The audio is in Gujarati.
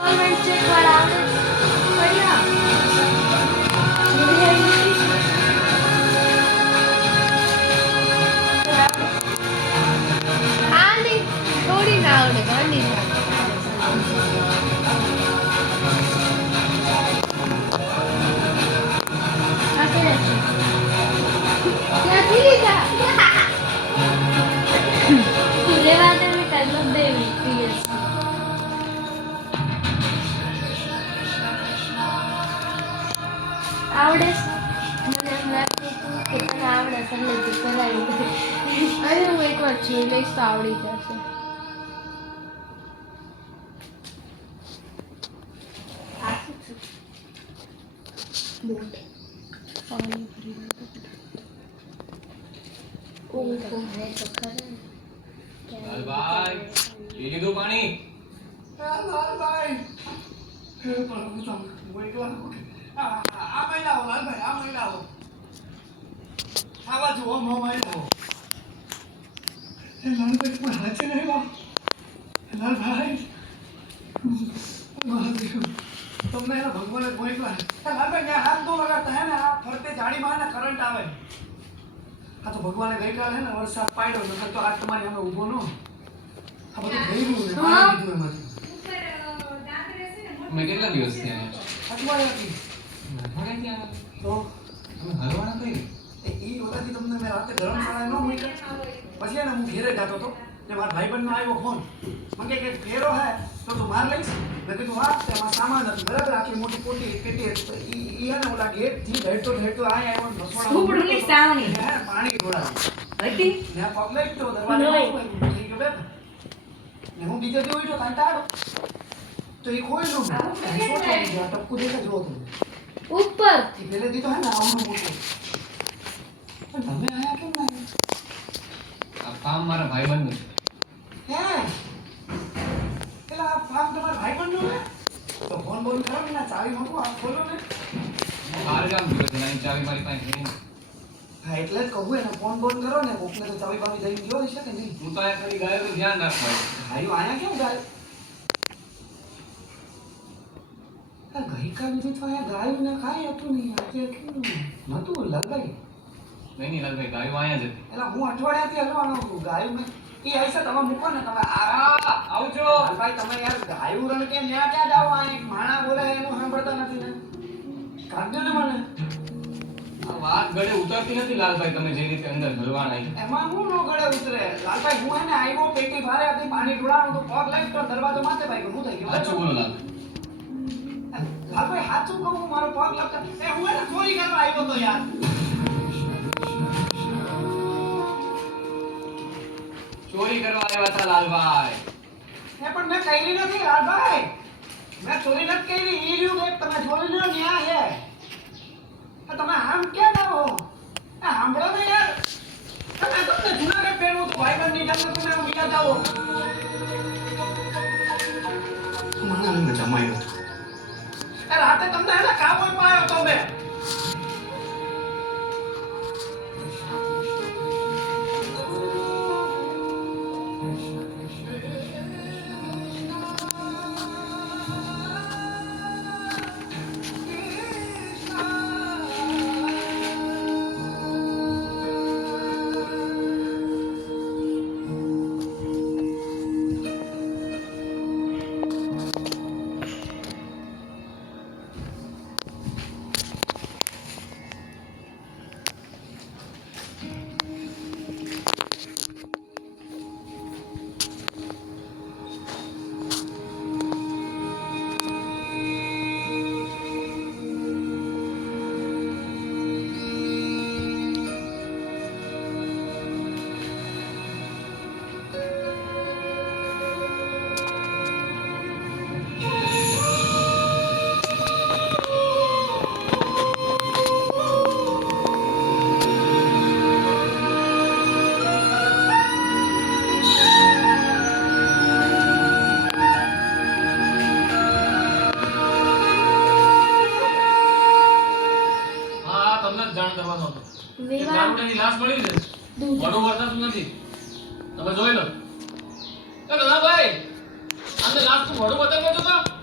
ગવર્મેન્ટ ચેક વાળા આવે પડ્યા આ નહીં થોડી ના આવડે ઘણી ક્યાંથી લીધા રેવા દે બેટા લો બે પીએસ આવડે મને એમ લાગતું હતું કે તને આવડે પહેલેથી કરાવી અરે હું એકવાર જોઈ લઈશ તો આવડી જશે પાણી ભરી લાલભાઈ પી લીધું પાણી લાલભાઈ હે પણ હું એકલા આ મહિલાઓ લાલભાઈ આ મહિલાઓ આ બાજુ ઓમ મહિલાઓ લાલભાઈ પણ હાથે નહીં લો લાલભાઈ મહાદેવ તમને એના ભગવાને મોકલા લાલભાઈ ને હાથ તો લગાડતા હે ને આ ફરતે જાળીમાં ને કરંટ આવે આ તો ભગવાને ગઈકાલે હે ને વરસાદ પાડ્યો નકર તો આ તમારી અમે ઊભો નો આ બધું ભર્યું ને પાણી દીધું એમાંથી મેં કેટલા દિવસ થયા અઠવાડિયાથી તો તમે હરવાના કઈ ઈ ઓલાથી તમને મેં રાતે ધર્મશાળાએ ન મૂક્યા પછી એને હું ઘેરે જતો હતો ને મારા ભાઈબંધનો આવ્યો ફોન મને કે ફેરો હે તો તું માર લઈશ મેં કીધું હા તેમાં સામાન હતું બરાબર આટલી મોટી પોટી પેટી હતી ઈ હે ને ઓલા ગેટથી ઢળતો આયા આવ્યો રસોડા પાણી ઢોળાવ્યું હતી ને પગ લઈ તો દરવાજો થઈ ગયો બેઠો ને હું બીજો દિવસ ઉઠ્યો તાંટાડો તો એ ખોઈ નું ટપકું દેખા જો તમે ઉપર એ પેલે દીધો હે ને આવનું મોટું પણ તમે આયા કેમ ના આ કામ મારા ભાઈબંધનું છે હે પેલા આ ફાર્મ તમારા ભાઈબંધનું ને તો ફોન બોલ કરો ને ના ચાવી મૂકો આ ખોલો ને બહાર ગામ ગયો છે એની ચાવી મારી પાસે છે નહીં. હા એટલે જ કહું એને ફોન બોલ કરો ને કોકને તો ચાવી બાવી દઈ ગયો હશે કે નહીં તું તો આ કરી ગાયો તો ધ્યાન રાખવા ભાઈઓ આયા કેમ ગાય આ ગઈકાલ સુધી તો આયા ગાયું ને કાંઈ હતું નહીં આજે કેમ નતું લગાઈ નહીં લાલભાઈ ગાયો અહીંયા જ હતી એટલે હું અઠવાડિયાથી હલવાનો છું ગાયું મેં એ આઈસા તમે મૂકો ને તમે આવજો ભાઈ તમે યાર ગાયું રન કે ન્યા ક્યાં જાવ આ એક માણા બોલે એનું સાંભળતા નથી ને કાઢજો ને મને આ વાત ગળે ઉતરતી નથી લાલભાઈ તમે જે રીતે અંદર હલવાના છો એમાં હું નો ગળે ઉતરે લાલભાઈ હું એને આવ્યો પેટી ભારે હતી પાણી ઢોળાણું તો પગ લઈ તો દરવાજો માથે ભાઈ હું થઈ ગયો સાચું બોલો લાલભાઈ લાલભાઈ સાચું કહું મારો પગ લગતા એ હું એને ચોરી કરવા આવ્યો તો યાર ચોરી કરવા આવ્યા હતા લાલભાઈ એ પણ મેં કરી નથી લાલભાઈ મેં ચોરી નથી કરી ઈ રહ્યું કે તમે ચોરી લ્યો ન્યા હે તમે આમ ક્યાં જાઓ આ સાંભળો ને યાર તમે તમને જુનાગઢ પહેરવું તો ભાઈબંધ ની જાતે તમે આમ બીજા જાઓ મને જમાયો એ રાતે તમને એને કાબોય પાયો તો મેં દારૂડિયાની લાશ મળી છે મોઢું વર્તાતું નથી તમે જોઈ લો એ દાદાભાઈ આને લાશ તું મોઢું બતાવી દેજો તો